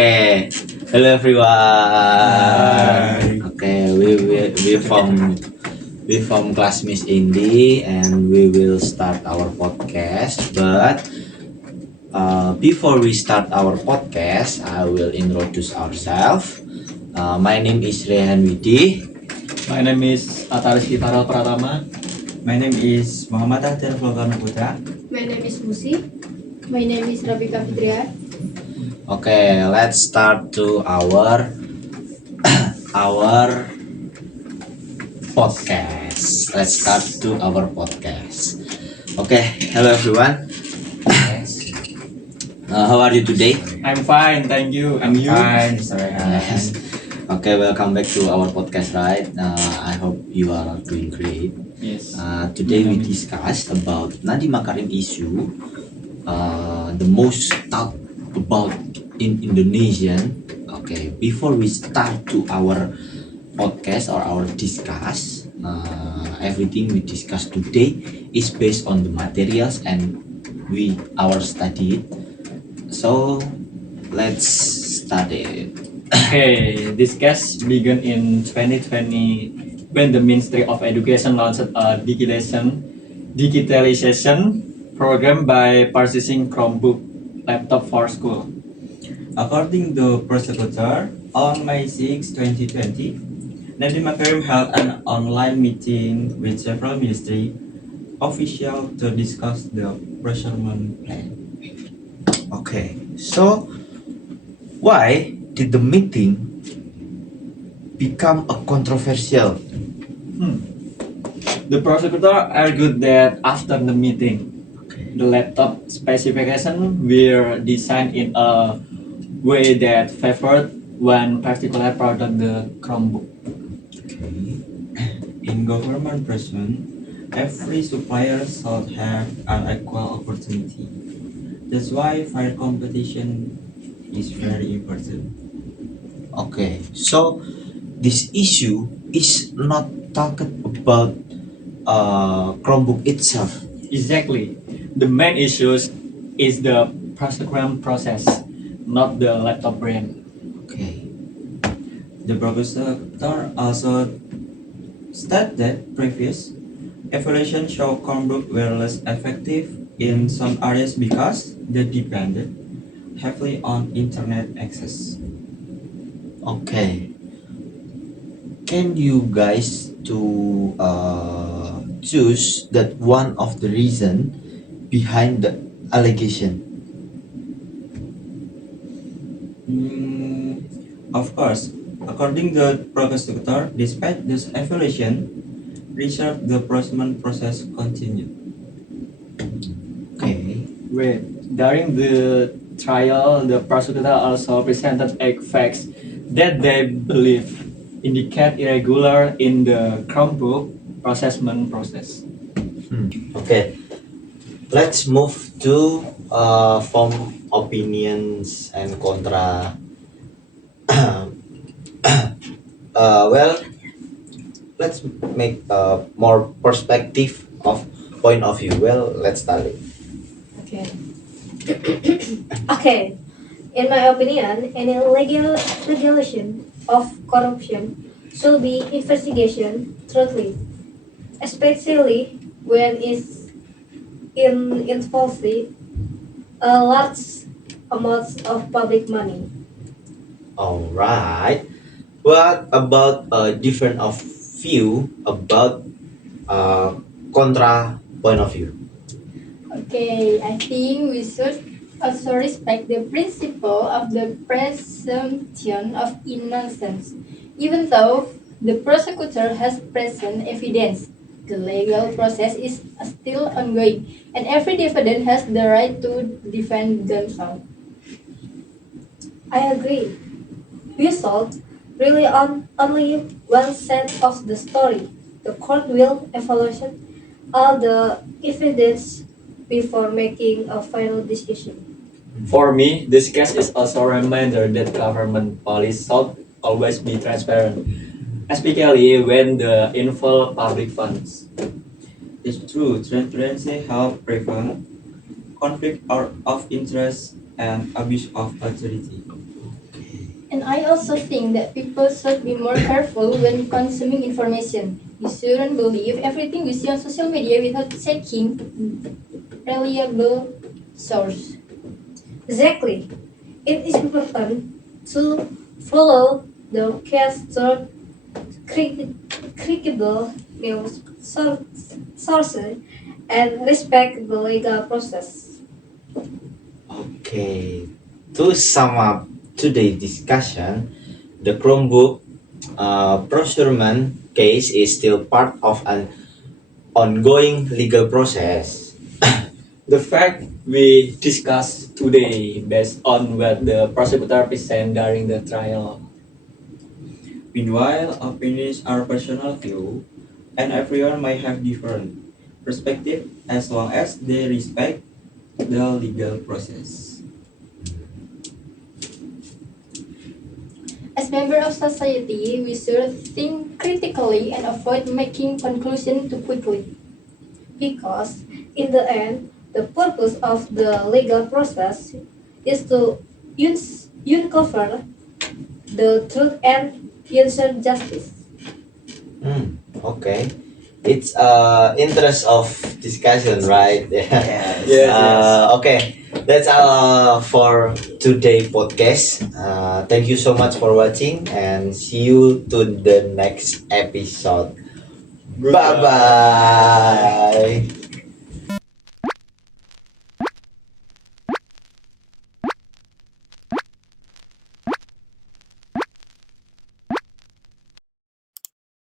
Okay, hello everyone. Hi. Okay, we from class Miss Indi and we will start our podcast. But before we start our podcast, I will introduce ourselves. My name is Rehan Widi. My name is Ataris Kitara Pratama. My name is Muhammad Ahtar Fulgana Putra. My name is Musi. My name is Rabika Fitria. Okay, let's start to our our podcast. Let's start to our podcast. Okay, hello everyone. How are you today? I'm fine, thank you. And you? Fine, Mr. Rehan. Yes. Okay, welcome back to our podcast, right? I hope you are doing great. Yes. Today we discussed about Nadiem Makarim issue, the most talked about in Indonesian. Okay, before we start to our podcast or our discuss, everything we discuss today is based on the materials and our study. So let's start it. Okay, this case began in 2020 when the Ministry of Education launched a digitalization program by purchasing Chromebook laptop for school. According to prosecutor, on May 6, 2020, Nadiem Makarim held an online meeting with several ministry officials to discuss the procurement plan. Okay, so why did the meeting become a controversial? The prosecutor argued that after the meeting, Okay. the laptop specifications were designed in a way that favored one particular product, the Chromebook. Okay. In government procurement, every supplier should have an equal opportunity. That's why fair competition is very important. Okay. So this issue is not talked about Chromebook itself. Exactly. The main issue is the procurement process, not the laptop brand. Okay. The prosecutor also stated that previous evaluation show Chromebook were less effective in some areas because they depended heavily on internet access. Okay. Can you guys to choose that one of the reason behind the allegation? Of course, according to the prosecutor, despite this evaluation, research the procurement process continued. Okay. Wait, during the trial, the prosecutor also presented facts that they believe indicate irregular in the Chromebook procurement process. Okay. Let's move to form opinions and contra. Well, let's make more perspective of point of view. Well, let's start it. Okay. Okay. In my opinion, any legal regulation of corruption should be investigation thoroughly, especially when it's involving a large amounts of public money. All right. What about a different of view about contra point of view? Okay, I think we should also respect the principle of the presumption of innocence. Even though the prosecutor has present evidence, the legal process is still ongoing, and every defendant has the right to defend themselves. I agree. We should rely on only one side of the story. The court will evaluate all the evidence before making a final decision. For me, this case is also a reminder that government policy should always be transparent, especially when they involve public funds. It's true, transparency helps prevent conflict of interest and abuse of authority. And I also think that people should be more careful when consuming information. We shouldn't believe everything we see on social media without checking reliable source. Exactly. It is important to follow the caster credible news sources and respect the legal process. Okay, to sum up today's discussion, the Chromebook procurement case is still part of an ongoing legal process. The fact we discussed today based on what the prosecutor present during the trial. Meanwhile, opinions are personal view, and everyone might have different perspective as long as they respect the legal process. As members of society, we should think critically and avoid making conclusions too quickly. Because in the end, the purpose of the legal process is to uncover the truth and ensure justice. Okay, it's interest of discussion, right? Yeah. Yes, Okay, that's all for today podcast. Thank you so much for watching and see you to the next episode. Bye bye.